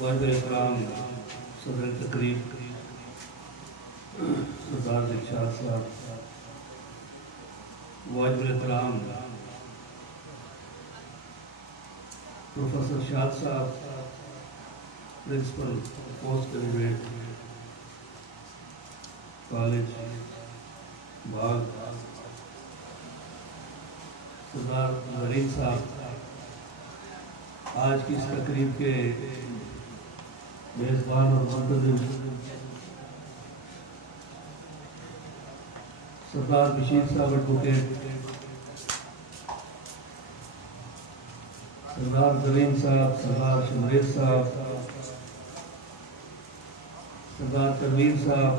वाहिद इकराम सदर तकरीब सरदार दिलशाद साहब, वाहिद इकराम प्रोफेसर शाद साहब, प्रिंसिपल पोस्ट ग्रेजुएट कॉलेज बाग, सरदार जरीन साहब, आज की इस तकरीब के मेज़बान और मुंतज़िम सरदार बशीर साहब एडवोकेट, सरदार जरीन साहब, सरदार शमरेज साहब, सरदार तनवीर साहब,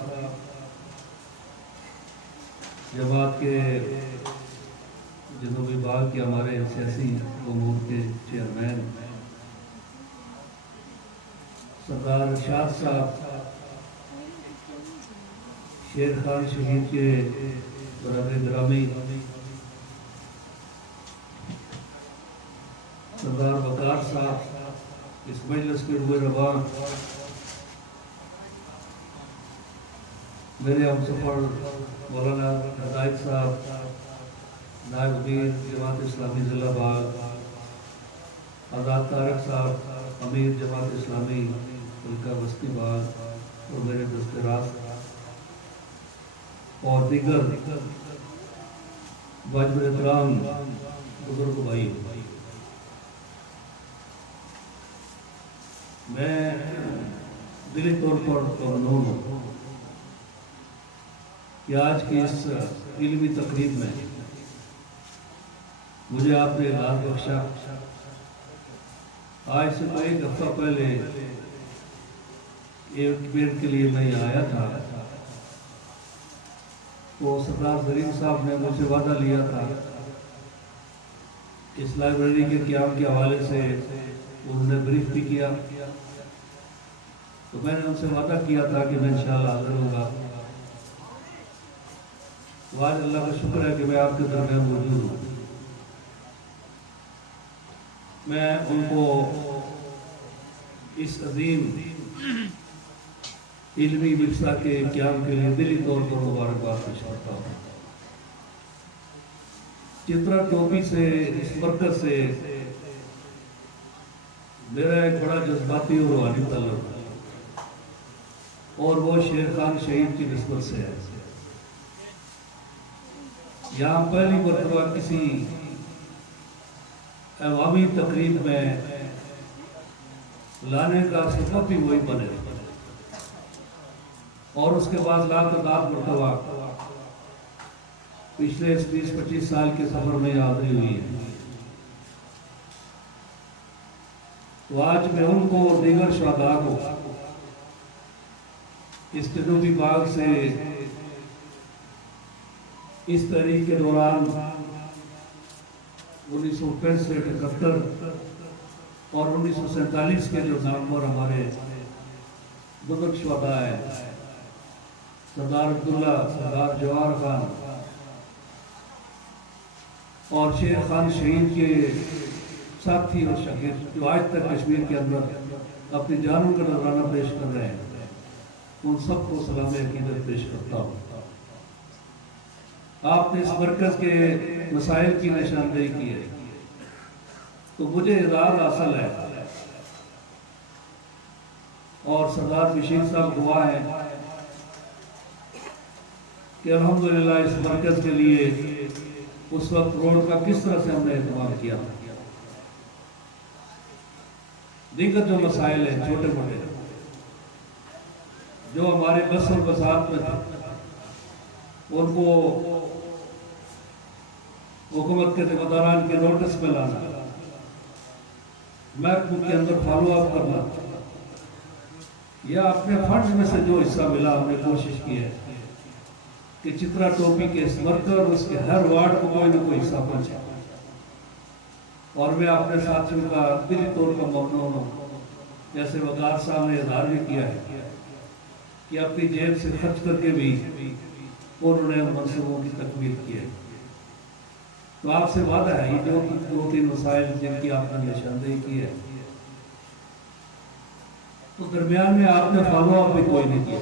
जमात के जनूबी विभाग के हमारे सियासी उमूर के चेयरमैन सरदार शाद साहब, शेर खान शहीद के बराबर ग्रामी सरदार वकार साहब, इस मजलिस के रुए रवान मेरे हम सफर मौलाना हदायत साहब, नायब अमीर जमात इस्लामी जिला बाग, आज़ाद तारक साहब, अमीर जमात इस्लामी हल्का बस्ती बाग, और मेरे दोस्त रास और दीगर वाजिब एहतराम बुजुर्ग भाई, मैं दिली तौर पर ममनून हूँ कि आज की इस इल्मी तकरीब में मुझे आपने इनाम बख्शा। आज से एक हफ्ता पहले एक बेर के लिए मैं यहाँ आया था, तो सरदार जरीन साहब ने मुझसे वादा लिया था इस लाइब्रेरी के क़याम के हवाले से, उन्होंने ब्रीफ भी किया, तो मैंने उनसे वादा किया था कि मैं इंशाअल्लाह हाज़िर होगा। आज अल्लाह का शुक्र है कि मैं आपके दरमियान मौजूद हूँ। मैं उनको इस अजीम इल्मी विरसा के क़याम के लिए दिली तौर पर मुबारकबाद पेश करता हूँ। चित्रा टोपी से, इस मरकज से मेरा एक बड़ा जज्बाती और रूहानी ताल्लुक है, और वो शेर खान शहीद की निस्बत से है। यहाँ पहली मरतबा किसी अवामी तकरीब में लाने का सबब भी वही बने, और उसके बाद लातादाद मरतबा पिछले 20-25 साल के सफर में हाज़िरी हुई है। तो आज मैं उनको और दीगर शहादा को इस जनूबी बाग से इस तहरीक के दौरान 1965-71 और 1947 के जो नामवर हमारे बुजुर्ग शहादा है, सरदार अब्दुल्ला, सरदार जवाहर खान और शेर खान शहीद के साथी और शागिर्द जो आज तक कश्मीर के अंदर अपनी जानों का नजराना पेश कर रहे हैं, उन सबको सलाम अकीदत पेश करता हूँ। आपने इस मरकज के मसाइल की निशानदेही की है, तो मुझे इज़ार हासिल है, और सरदार बशीर साहब गवाह हैं कि अल्हम्दुलिल्लाह इस मरकज के लिए उस वक्त रोड का किस तरह से हमने इस्तेमाल किया। दीगर जो मसाइल हैं छोटे मोटे जो हमारे बस और बसात में थे, उनको हुकूमत के जिम्मेदारान के नोटिस में लाना, महकूम के अंदर फॉलो अप करना, या अपने फंड में से जो हिस्सा मिला हमने कोशिश की है कि चित्रा टोपी के इस मरकज और उसके हर वार्ड को कोई ना कोई हिस्सा पहुंचे। और मैं अपने साथियों का दिली तौर पर ममनून हूँ, जैसे वकार साहब ने इजहार भी किया है कि अपनी जेब से खर्च करके भी उन्होंने उन मनसूबों की तकमील की है। तो आपसे वादा है, ये जो 2-3 मसाइल जिनकी आपने निशानदेही की है, तो दरमियान में आपने फॉलो अप भी कोई नहीं किया।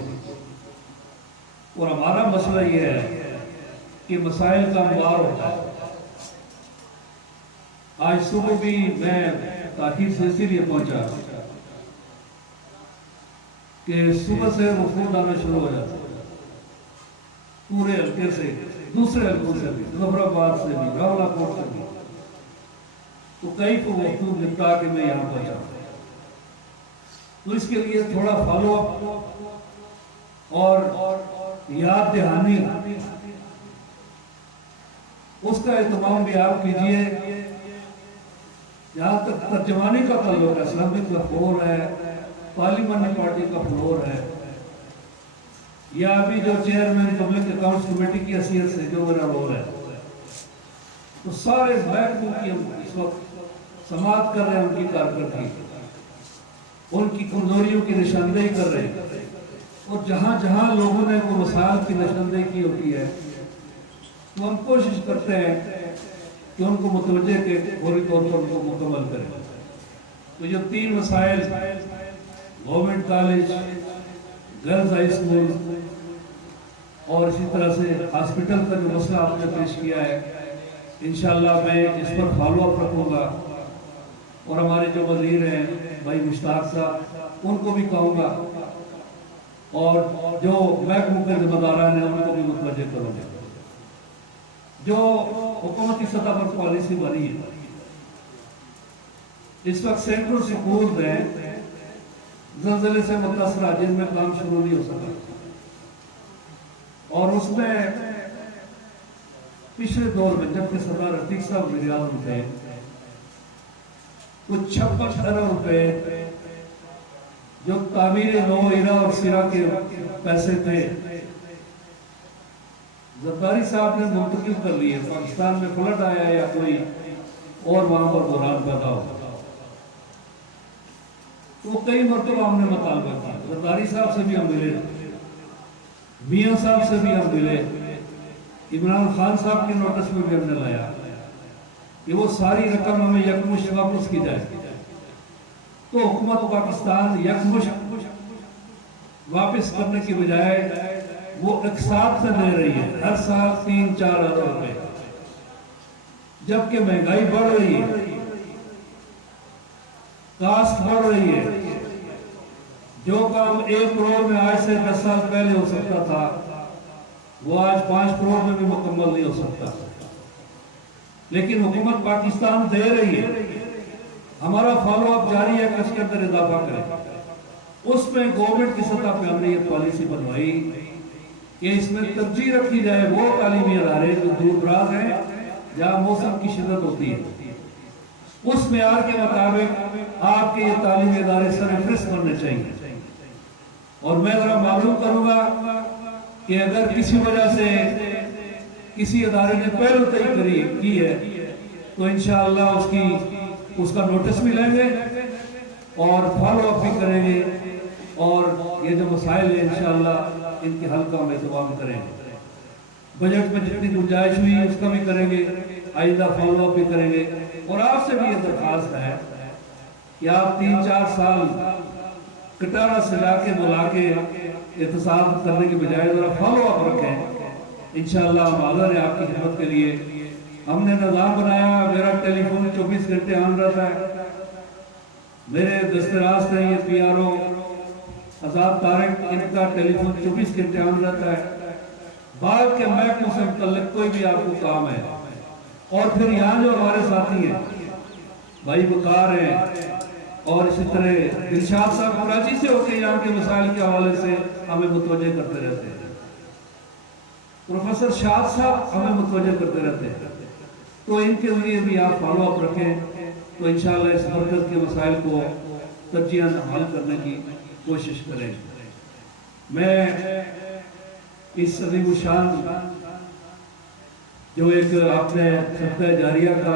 और हमारा मसला ये है कि मसाइल का अंबार होता है। आज सुबह भी मैं ताखीर से इसीलिए पहुंचा कि सुबह से वफूद आना शुरू हो जाता है, पूरे हल्के से, दूसरे हल्कों से भी, मुजफ्फराबाद से भी, रावलाकोट से भी। तो कई को वफूद निपटा के मैं यहाँ पहुंचा। तो इसके लिए थोड़ा फॉलो अप और याद दहानी, उसका एहतमाम भी आप कीजिए। जहाँ तक तर्जमानी का ताल्लुक है, इस्लामिक का फ्लोर है, पार्लियामेंट्री पार्टी का फ्लोर है, या अभी जो चेयरमैन पब्लिक अकाउंट्स कमेटी की हैसियत से जो मेरा रोल है, तो सारे महकमों की हम इस वक्त समाप्त कर रहे हैं, उनकी कारकर्दगी, उनकी कमजोरियों की निशानदेही कर रहे हैं। और जहां जहां लोगों ने वो मसाइल की निशानदेही की होती है, तो हम कोशिश करते हैं कि उनको मुतवज्जे के फौरी तौर पर उनको मुकम्मल करें। तो जो 3 मसाइल, government college, girls high school और इसी तरह से हॉस्पिटल का जो मसला आपने पेश किया है, इंशाअल्लाह मैं इस पर फॉलो अप रखूँगा। और हमारे जो वजीर हैं भाई मुश्ताक साहब, उनको भी कहूँगा, और जो महकमों के जिम्मेदारान हैं उनको भी मुतवज्जे करूँगा। जो हुकूमती सतह पर पॉलिसी बनी है, इस वक्त सेंट्रल स्कूल में ज़लज़ले से मुतासरा जिनमें काम शुरू नहीं हो सका, और उसमें पिछले दौर में जबकि सरदार रफीक साहब रियाद में थे, कुछ 56 अरब रुपए जो तामीर नौ इरा और सिरा के पैसे थे, जरदारी साहब ने मुंतकिल कर लिए। पाकिस्तान में फ्लड आया या कोई और वहां पर बुरान पैदा हो, तो कई मरतबा हमने मुतालबा किया। जरदारी साहब से भी हम मिले, मियाँ साहब से भी हम मिले, इमरान खान साहब के नोटिस में भी हमने लाया कि वो सारी रकम हमें यकमुश्त वापस की जाए। तो हुकूमत पाकिस्तान यकमुश्त वापस करने की बजाय वो एक साथ से दे रही है, हर साल 3-4 अरब रुपए, जबकि महंगाई बढ़ रही है, कास्ट बढ़ रही है। जो काम 1 करोड़ में आज से 10 साल पहले हो सकता था, वो आज 5 करोड़ में भी मुकम्मल नहीं हो सकता। लेकिन हुकूमत पाकिस्तान दे रही है, हमारा फॉलो अप जारी है कि इसके अंदर इजाफा करें। उसमें गवर्नमेंट की सतह पर हमने ये पॉलिसी बनवाई कि इसमें तरजीह रखी जाए वो तालीमी अदारे जो दूर दराज हैं, जहाँ मौसम की शिद्दत होती है, उस मेयार के मुताबिक आपके ये तालीमी अदारे सरफहरिस्त बनने चाहिए। और मैं जरा मालूम करूंगा कि अगर किसी वजह से किसी अदारे ने पहले तय की है, तो इंशाअल्लाह उसका नोटिस भी लेंगे और फॉलो अप भी करेंगे, और ये जो मसाइल है इंशाअल्लाह इनके हल का हम एहतमाम करेंगे। बजट में जितनी गुंजाइश हुई उसका भी करेंगे, आइंदा फॉलो अप भी करेंगे। और आपसे भी ये दरख्वास्त है कि आप 3-4 साल कटारा सिला के बुला के एहतसाब करने के बजाय जरा फॉलो अप रखें। इंशाअल्लाह हम हाज़िर हैं आपकी खिदमत के लिए। हमने निज़ाम बनाया, मेरा टेलीफोन 24 घंटे ऑन रहता है, मेरे दस्तराज हैं ये PRO आजाद तारिक, इनका टेलीफोन 24 घंटे ऑन रहता है। बाद के महकमों से मुतल्लिक कोई भी आपको काम है, और फिर यहाँ जो हमारे साथी हैं भाई बकार हैं, और इसी तरह दिलशाद साहब कराची से होकर यहाँ के मसाइल के हवाले से हमें मुतवज्जे करते रहते हैं, प्रोफेसर शाद साहब हमें मुतवज्जे करते रहते हैं। तो इनके लिए भी आप फॉलो अप रखें, तो इंशाअल्लाह इस मरकज़ के मसाइल को तरजीहन हल करने की कोशिश करें। मैं इस अज़ीम शान जो एक आपने सदक़ा जारिया का